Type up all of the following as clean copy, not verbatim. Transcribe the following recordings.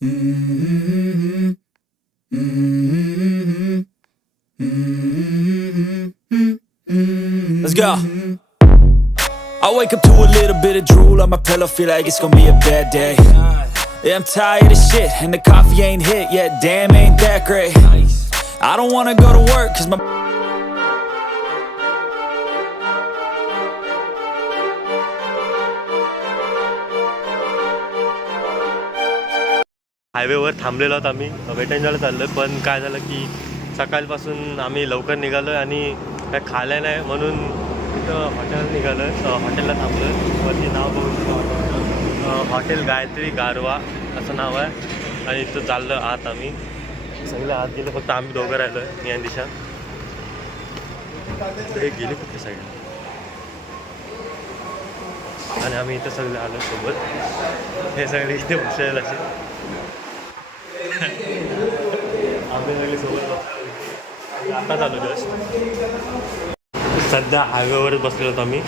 Let's go. I wake up to a little bit of drool on my pillow, feel like it's gonna be a bad day. Yeah, I'm tired of shit, and the coffee ain't hit yet, damn, ain't that great. I don't wanna go to work, cause my हायवेवर थांबलेलो आहोत आम्ही weight एंजॉयला चाललो आहे. पण काय झालं की सकाळपासून आम्ही लवकर निघालो आहे आणि काय खायला नाही म्हणून तिथं हॉटेल निघालो आहे. हॉटेलला थांबलो आहे. वरती नाव बघू शकतो, हॉटेल गायत्री गारवा असं नाव आहे. आणि इथं चाललं आत आम्ही सगळे आत गेलो, फक्त आम्ही दोघं राहिलो आहे मी आणि दिशा. हे गेले कुठे साईड आणि आम्ही इथं सगळे आलो सोबत. हे सगळे इथे बसलेले असे आम्ही सगळे सोबत आता चालू जस्ट. सध्या हायवेवरच बसलो होतो आम्ही,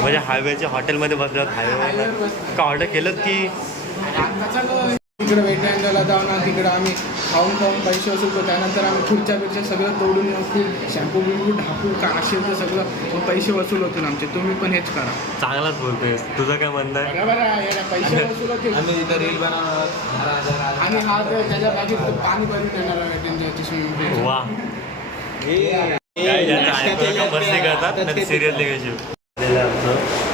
म्हणजे हायवेच्या हॉटेलमध्ये बसलो होतो. हायवेवर का ऑर्डर केलं की तिकडे वेट एंजॉयला जाऊन तिकडं आम्ही खाऊन पैसे वसूलतो. त्यानंतर आम्ही खुर्च्या सगळं तोडून खूप शॅम्पू बिंपू ढाकू का असेल तर सगळं पैसे वसूल होतील आमचे. तुम्ही पण हेच करा. चांगलाच बोलतोय. तुझं काय म्हणणं आहे? बरोबर आहे, पैसे वसूल होतील. आम्ही इथं रील बनवणार आणि हा त्याच्या बागेत पाणी भरून येणार वेट एंजॉयची स्विमिंग पूल. वा, मस्ती करतात नाही सिरियसली घ्यायची.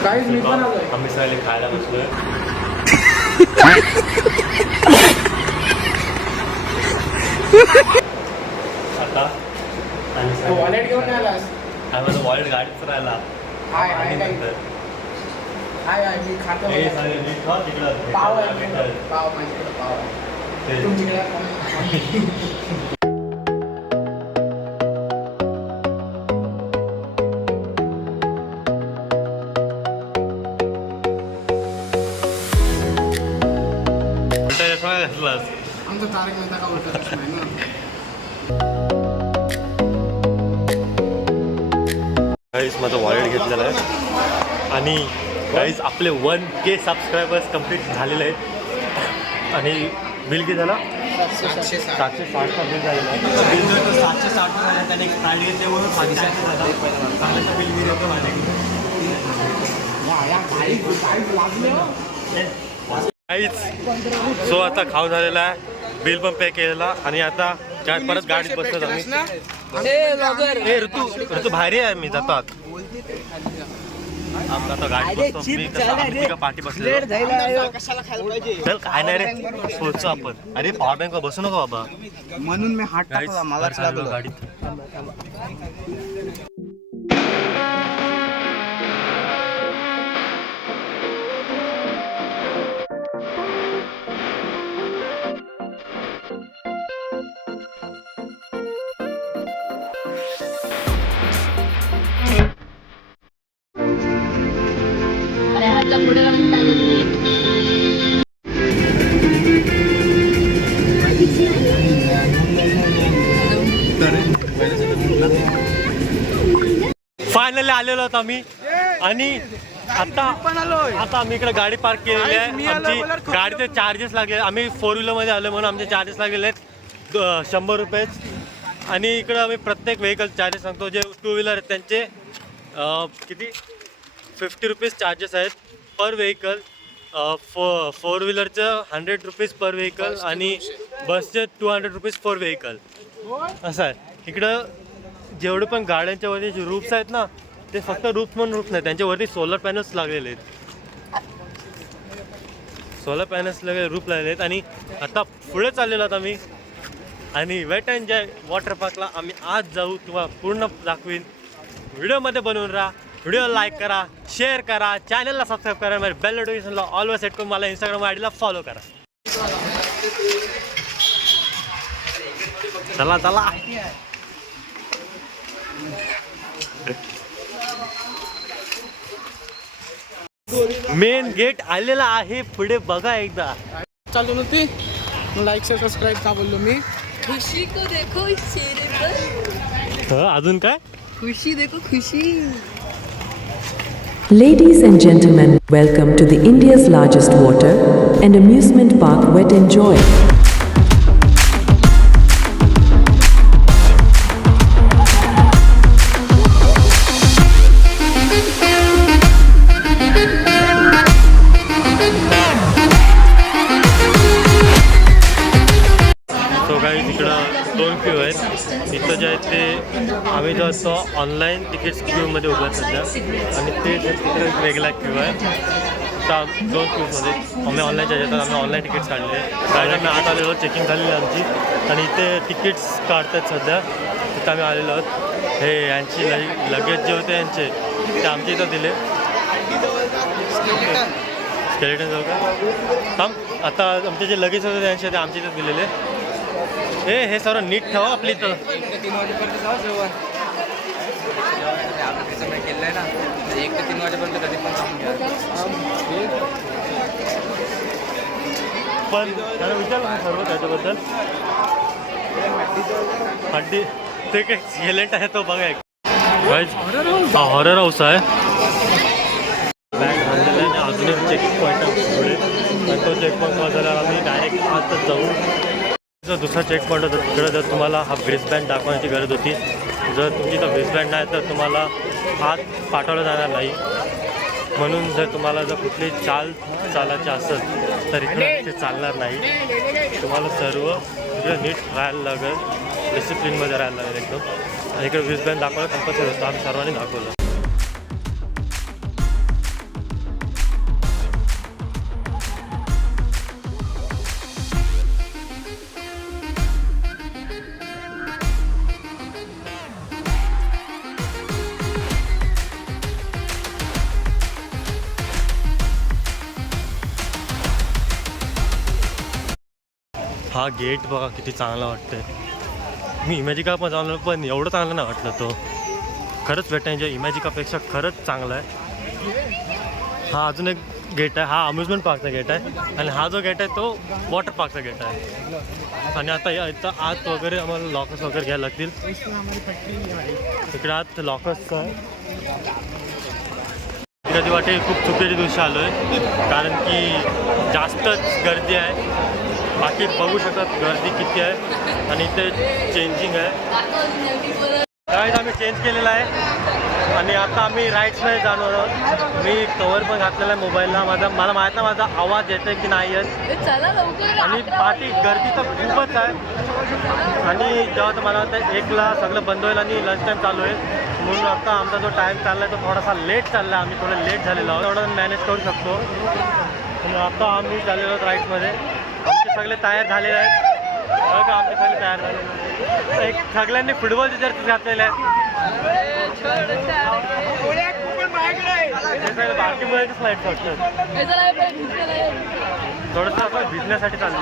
काहीच मी पण आलोय. आम्ही सगळे खायला बसलोय. आता वॉलेट घेऊन आलास? माझं वॉलेट गाडीच राहिला. हाय मी खातो. पाव आहे, पाव माझ्याकडे पाव आहे. तुमच्याकडे आमचा तारक मेहता का उलटा चष्मा आहे ना. गाईस माझं वॉलेट घेतलेलं आहे आणि गाईस आपले 1K सबस्क्रायबर्स कंप्लीट झालेले आहेत. आणि बिल किती झालं? 760 बिल झालेलं आहे. बिल जर तो 760 झाला त्याने एक फ्राईड घेतल्यावरून 760 झाला. चांगल्याचं बिल मी देतो माझ्याकडे. गाईस सो आता खाऊन झालेला आहे, बिल पण पे केलेला आणि आता परत गाडीत बसतो आम्ही. ऋतू भारी आहे. मी जातो आत. आता गाडीत बसतो मी. का पाठी बसले चल काय नाही रे, सोचतो आपण. अरे पॉवर बँक बसू नको बाबा, म्हणून मी हात टाकला. मला गाडीत फायनली आलेलो आहोत आम्ही. आणि आता आम्ही इकडे गाडी पार्क केलेली आहे. आमची गाडीचे चार्जेस लागले. आम्ही 4 व्हीलरमध्ये आलो म्हणून आमचे चार्जेस लागलेले आहेत 100 रुपये. आणि इकडं आम्ही प्रत्येक व्हेकल चार्जेस सांगतो. जे 2 व्हीलर आहेत त्यांचे किती 50 रुपीज चार्जेस आहेत पर व्हेकल. 4 व्हीलरचं 100 रुपीज पर व्हेकल आणि बसचे 200 रुपीज पर व्हेकल असं आहे. इकडं जेवढे पण गाड्यांच्या वरती जे रूफ्स आहेत ना, ते फक्त रूफ म्हणून रूफ नाही, त्यांच्यावरती सोलर पॅनल्स लागलेले आहेत. सोलर पॅनल्स लागले, रूफ लागलेले आहेत. आणि आता पुढे चाललेलो आहोत आम्ही आणि वेट एंजॉय वॉटर पार्कला आम्ही आज जाऊ. किंवा पूर्ण दाखवीन. व्हिडिओमध्ये बनवून राहा. व्हिडिओ लाईक करा, शेअर करा, चॅनलला सबस्क्राईब करा, माझ्या बेल नोटिफिकेशनला ऑलवेज सेट करून मला इंस्टाग्राम आयडीला फॉलो करा. चला चला. मेन गेट आलेला आहे पुढे बघा एकदा. चालू नव्हती लाईक से सबस्क्राईब का बोललो मी. खुशी को देखो इस चेहरे पर. अजून काय खुशी देखो खुशी. Ladies and gentlemen, welcome to the India's largest water and amusement park Wet n Joy. So काही तिकडं 2 क्यू आहेत. इथं जे आहेत ते आम्ही जो असतो ऑनलाईन तिकीट्स क्यूमध्ये उभं आहेत सध्या, आणि ते तिकडे वेगळा क्यू आहे. तर 2 क्यूमध्ये आम्ही ऑनलाईनच्या ह्याच्यात आम्ही ऑनलाईन तिकीट्स काढले. गाडी आम्ही आत आलेलो, चेकिंग झालेली आमची, आणि इथे तिकीट्स काढतात सध्या. तिथं आम्ही आलेलो आहोत. हे यांची लगेज जे होते यांचे ते आमच्या इथं दिले. स्केलेटन जाऊ का थांब. आता आमचे जे लगेज होते त्यांचे ते आमच्या इथं दिलेले. हे सर्व नीट ठेवा आपली इथं. 3 वाजेपर्यंत जाऊ जेवण आपण केलं आहे ना, 1 ते 3 वाजेपर्यंत कधी पण थांबून घ्या. पण त्याला विचारलं सर्व त्याच्याबद्दल. हड्डी ते काय सायलेंट आहे तो बघा. हा हॉरर हाऊस आहे. बॅग आणलेला आहे आणि अजून एक चेकिंग पॉईंट आहे पुढे, आणि तो चेक पॉईंट झाल्यावर आम्ही डायरेक्ट आतच जाऊ. जो दुसरा चेक पॉईंट होता तिकडं जर तुम्हाला हा ब्रेसबँड दाखवण्याची गरज होती. जर तुमची तर ब्रेसबँड नाही तर तुम्हाला आत पाठवलं जाणार नाही. म्हणून जर तुम्हाला जर कुठली चालायची असेल तर इकडं ते चालणार नाही. तुम्हाला सर्व इकडं नीट राहायला लागेल, डिसिप्लिनमध्ये राहायला लागेल एकदम. आणि इकडे ब्रेसबँड दाखवणं कंपल्सरी होतं. आम्ही सर्वांनी दाखवलं. हा गेट बघा किती चांगला वाटतंय. मी इमॅजिका पण चांगलं, पण एवढं चांगलं नाही वाटलं. तो खरंच वेट एन जॉय इमॅजिकापेक्षा खरंच चांगला आहे. हा अजून एक गेट आहे, हा अम्युजमेंट पार्कचा गेट आहे, आणि हा जो गेट आहे तो वॉटर पार्कचा गेट आहे. आणि आता इथं आत वगैरे आम्हाला लॉकर्स वगैरे घ्यायला लागतील. इकडे आत लॉकर्स आहे. कधी वाटे खूप चुकीच्या दिवशी आलो आहे, कारण की जास्तच गर्दी आहे. बाकी बघू शकतात गर्दी किती आहे, आणि इथे चेंजिंग आहे. राईड आम्ही चेंज केलेला आहे, आणि आता आम्ही राईड्समध्ये जाणार आहोत. मी कवर पण घातलेला आहे मोबाईलला. मला माहीत नाही माझा आवाज येतो की नाही येत. आणि पाठी गर्दी तर खूपच आहे. आणि जेव्हा तर मला वाटतं 1ला सगळं बंद होईल आणि लंच टाईम चालू आहे. म्हणून आता आमचा जो टाईम चालला आहे तो थोडासा लेट चालला आहे. आम्ही थोडं लेट झालेलो आहोत, तेवढं मॅनेज करू शकतो. आणि आता आम्ही चाललेलो आहोत राईड्समध्ये. आमचे सगळे तयार झालेले आहेत. बघा आमचे सगळे तयार झालेले आहेत. एक सगळ्यांनी फुटबॉलचे जर्सी घातलेले आहेत. हे सगळे बाकी मुलांचे स्लाईड्स वाटतात. थोडंसं आपण भिजण्यासाठी चाललो.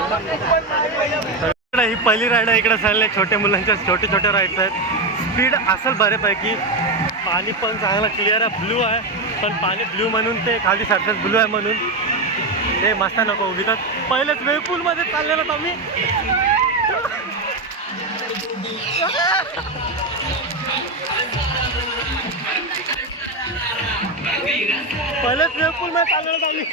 ही पहिली राईड आहे. इकडे सगळे छोट्या मुलांच्या छोटे छोटे राईड्स आहेत. स्पीड असेल बऱ्यापैकी. पाणी पण चांगलं क्लिअर आहे. ब्ल्यू आहे, पण पाणी ब्ल्यू म्हणून ते खाली सरफेस ब्ल्यू आहे म्हणून ते मस्त नको उभी. तर पहिलेच वेव्ह पूलमध्ये चाललेलो आम्ही. पहिलेच वेव्ह पूलमध्ये चाललेलो आम्ही.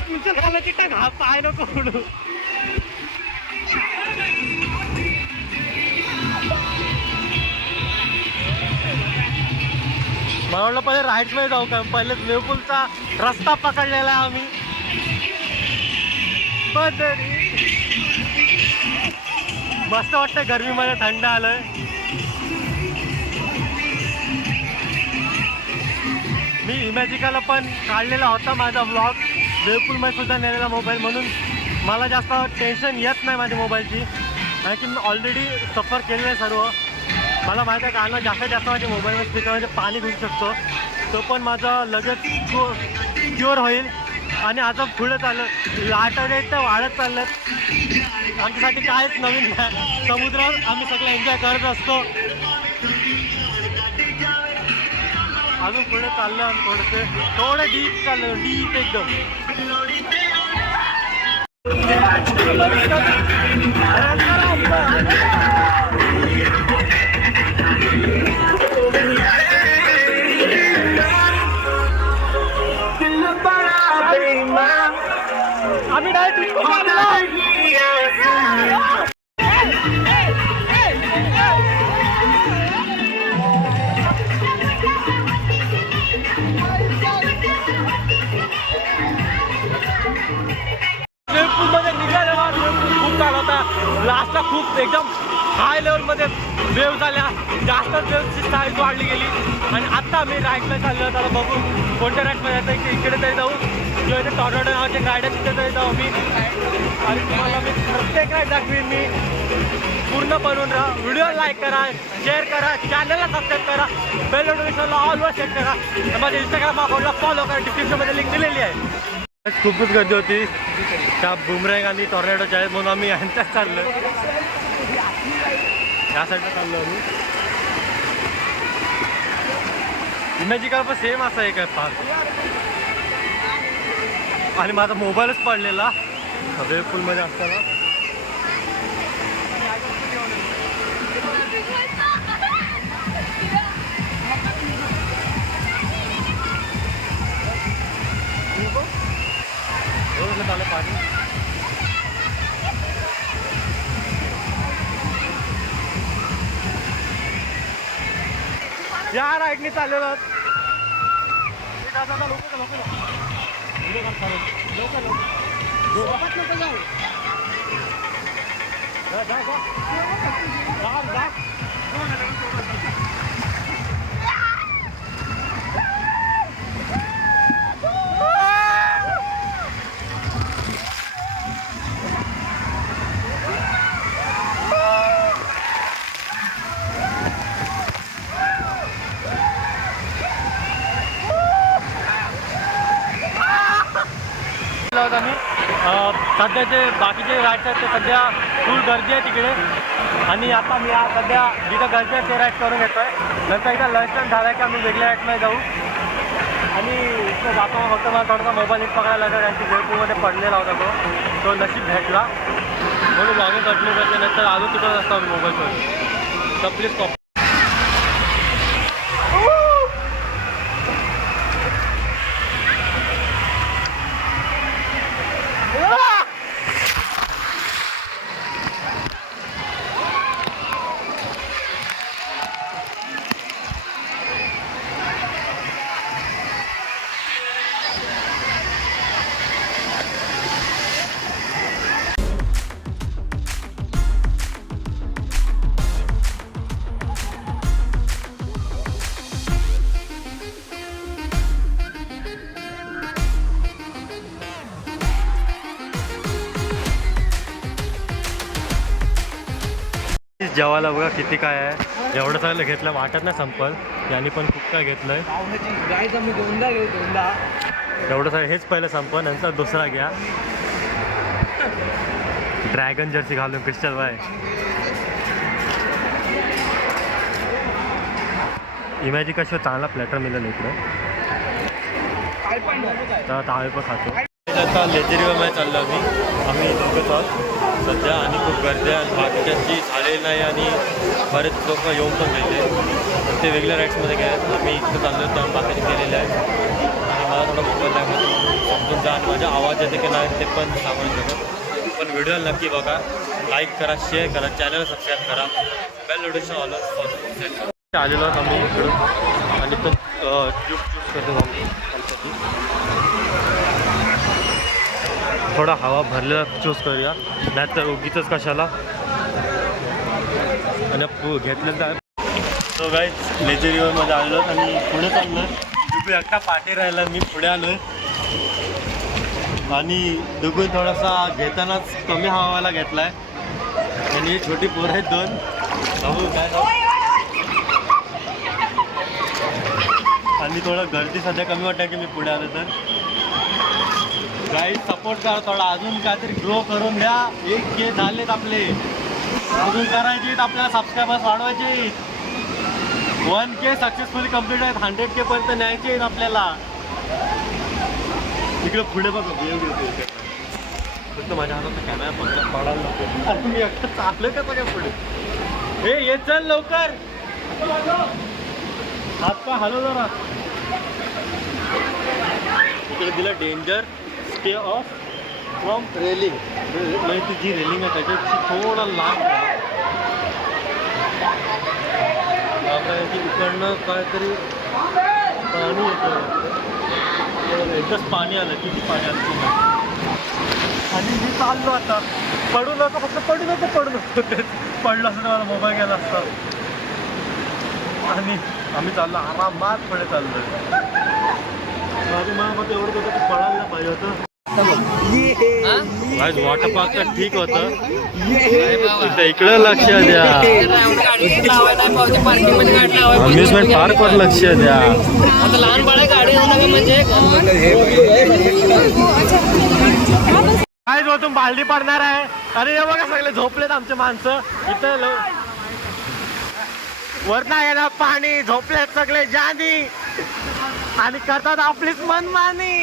तुमच्या झालं टाक हा पाय नको उडू. मला वाटलं पहिले राईड्समध्ये जाऊ का. पहिले वेव्ह पूलचा रस्ता पकडलेला आहे आम्ही. मस्त वाटतं गरमीमध्ये, थंड आलोय. मी इमॅजिकाला पण काढलेला होता माझा व्लॉग. वेव्ह पूलमध्ये सुद्धा नेलेला मोबाईल, म्हणून मला जास्त टेन्शन येत नाही माझ्या मोबाईलची. कारण की मी ऑलरेडी सफर केलेलं आहे सर्व. मला माहीत आहे गाणं जास्तीत जास्त माझ्या मोबाईलमध्ये स्पीकरमध्ये पाणी घेऊ शकतो. तो पण माझा लगेच क्युअर होईल. आणि आता पुढे चाललं, लाटा रेट तर वाढत चाललं. आमच्यासाठी काहीच नवीन नाही. समुद्रावर आम्ही सगळं एन्जॉय करत असतो. अजून पुढे चाललं आम्ही थोडं डीप चाललं, डीप एकदम. आम्ही डायरेक्ट मध्ये निघाले ना, खूप चालू होता. लास्टला खूप एकदम हाय लेवलमध्ये वेव झाल्या, जास्त वेवची साईज वाढली गेली. आणि आत्ता आम्ही राईडला चाललो आहोत. आता बघू कोणत्या राईडमध्ये जायचं, इकडे तरी जाऊ किंवा इथे टॉर्नेडो नावाचे राईड आहे तिथे तरी जाऊ आम्ही. आणि तुम्हाला मी प्रत्येक राईड दाखवीन. मी पूर्ण बनवून राहा. व्हिडिओ लाईक करा, शेअर करा, चॅनलला सबस्क्राईब करा, बेल नोटिफिकेशनला ऑलवर सेट करा. माझ्या इंस्टाग्राम अकाउंटला फॉलो करा, डिस्क्रिप्शनमध्ये लिंक दिलेली आहे. खूपच गर्दी होती त्या बुमरँग आणि टॉर्नेडोच्या आहेत, म्हणून आम्ही यांच्यात चाललो. या साईडला चाललो आम्ही. इमॅजिकल पण सेम असं एक आहे पार्क. आणि माझा मोबाईलच पडलेला सगळे फुलमध्ये असताना. चालू पाणी. या राईडने चाललेलो आहोत. आम्ही सध्या जे बाकीचे राईड्स आहेत ते सध्या फुल गर्दी आहे तिकडे. आणि आता मी सध्या जिथं गर्दी आहे ते राईड करून घेतो आहे. नंतर एकदा लंच टाईम झाला की आम्ही वेगळ्या राईडमध्ये जाऊ. आणि इथं जातो फक्त मला थोडासा मोबाईल पकडायला लागेल. आणि जयपूरमध्ये पडलेला होता तो नशीब भेटला म्हणून लॉगिंग कंटिन्यू करते. नंतर अजून तिकडे असतो आम्ही मोबाईलवर. तर प्लीज कॉप. जेवायला बघा किती काय आहे. एवढं सगळं घेतलं वाटत नाही संपल. यांनी पण खूप काय घेतलंय. एवढं सगळं हेच पहिलं संपल, नंतर दुसरा घ्या. ड्रॅगन जर्सी घालून क्रिस्टल बाय. इमॅजिक कशी चांगला प्लॅटर मिळेल इकडं. तर तावे पण खातो. आता लेजरीमध्ये चाललो आम्ही दोघंच आहोत सध्या. आणि खूप गर्दी आहे. बाकीच्यांची झालेली नाही आणि बरेच लोक येऊन पण गेले. ते वेगळ्या राईड्समध्ये गेले. आम्ही इथं चाललो तेव्हा बाकीचे केलेले आहेत. आणि मला थोडा मोबाईल लागला समजून जा. आणि माझा आवाज येते की नाही ते पण सांगू शकत. पण व्हिडिओ नक्की बघा, लाईक करा, शेअर करा, चॅनल सबस्क्राईब करा, बेल नोटिफिकेशन ऑल आलेलो आहोत आम्ही इकडून. आणि तो ट्यूब चूज करतो आम्ही. थोडा हवा भरलेला चूज करूया, नाहीतर उगीच कशाला. आणि घेतलं तर तो गाईज लेजरीवरमध्ये आलो आणि पुढे चाललो. डुगू एकटा पाठी राहिला, मी पुढे आलो. आणि डुगू थोडासा घेतानाच कमी हवाला घेतला आहे. आणि छोटी पोरं आहेत दोन. भाऊ काय आणि थोडं गर्दी सध्या कमी वाटतं की मी पुढे आलो तर. गाईड सपोर्ट करा थोडा, अजून काहीतरी ग्रो करून द्या. 1K झालेत आपले, अजून करायचे आपल्याला, सबस्क्रायबर्स वाढवायचे. 1K सक्सेसफुली कम्प्लीट आहेत. 100K पर्यंत न्यायचे आहेत आपल्याला. इकडं पुढे बघा फक्त माझ्या हातात कॅमेरा पडायला नको. अरे तुम्ही एकटं चाललं का सगळ्या पुढे? हे ये चल लवकर. हात पाय हलव जरा. इकडे दिलं danger stay of from railing. म्हणजे ती जी रेलिंग आहे त्याच्याशी थोडा लांब इकडनं काहीतरी पाणी येतं. एकच पाणी आलं. किती पाणी आलं तुम्हाला? आणि मी चाललो आता. पडू नको, फक्त पडू नको. पडलं असतं तर मला मोबाईल गेला असता. आणि आम्ही चाललो आरामात पुढे चाललोय. माझं मला फक्त एवढं होतं की पळायला पाहिजे होतं. आज वॉटर पार्क तर ठीक होतं. इकडं लक्ष द्या. अम्युजमेंट पार्कवर लक्ष द्या. आता लहान बाळ गाडी म्हणजे काय जो बालदी पडणार आहे. अरे हे बघा सगळे झोपलेत आमचे माणसं इथं. वरना येणार पाणी. झोपलेत सगळे जानी आणि करतात आपलीच मनमानी.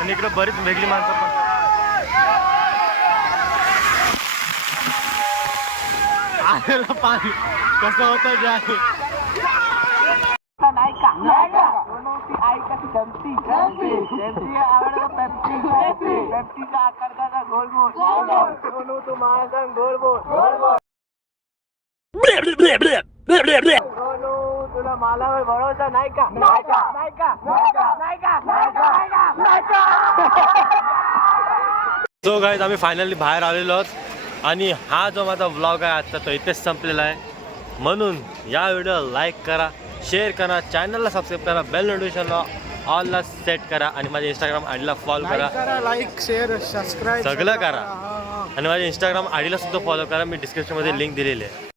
आणि इकडे बरीच वेगळी माणसं पण. आलेलं पाणी कसं होतं जानी. तुला मालावर भरोसा नाही का? सो गाईज आम्ही फायनली बाहेर आलेलो आहोत. आणि हा जो माझा व्लॉग आहे आजचा तो इथेच संपलेला आहे. म्हणून या व्हिडिओला लाईक करा, शेअर करा, चॅनलला सबस्क्राईब करा, बेल नोटिफिकेशनला ऑलला सेट करा आणि माझ्या इंस्टाग्राम आयडीला फॉलो करा. लाईक शेअर सबस्क्राईब सगळं करा. आणि माझ्या इंस्टाग्राम आयडीला सुद्धा फॉलो करा. मी डिस्क्रिप्शनमध्ये लिंक दिलेली आहे.